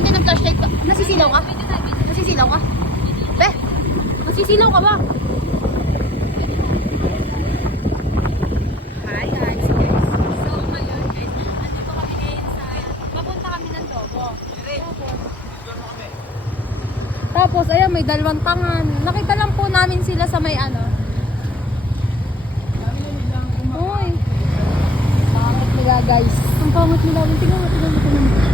natin ng flashlight. Nasisilaw ka? Nasisilaw ka? Be, nasisilaw ka ba? Hi guys. So ngayon guys, andito kami ngayon sa, papunta kami ng Lobo. Tapos ayan, may dalawang tangan. Nakita lang po namin sila sa may ano. Uy. Pangit nila guys. Ang pangit nila. Tingnan mo.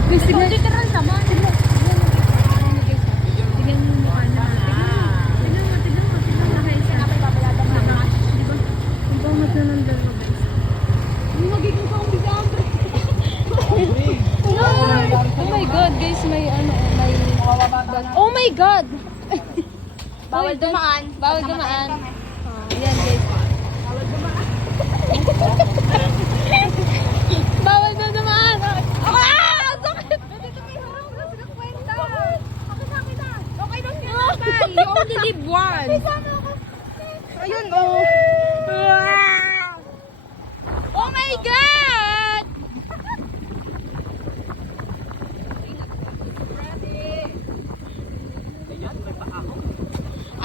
Guys, tingnan. Literal naman. Tingnan mo. Tingnan mo yung mukha na. Tingnan mo. Dahil sa napay babalata mo na. Diba? Ang pangit na ng dalawa guys. Yung magiging kong bigambre. Oh my god guys, may ano, may... Oh my god! Bawal dumaan. Bawal dumaan. Ayan guys. Bawal na dumaan. Ah! Sakit! You only live once. Ayun oh. Oh my god!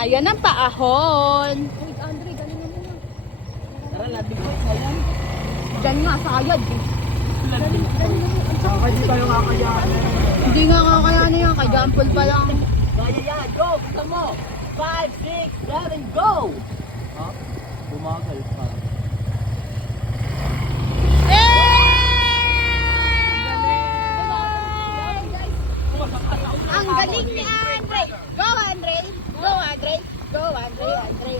Ayan ang paahon. Uy, Andre, galingan mo na. Tara, labig ko. Diyan nga, sayad eh. Hindi kayo kakayanin. Hindi nga kakayanin yan, kay Jampol pa lang. Kaya yan, go! Gusto mo! 5, 6, 7, go! Ha? Bumagal pa. Ang galing ni Andre! Go, Andre! Go, Andre! Go, Andre! Andre!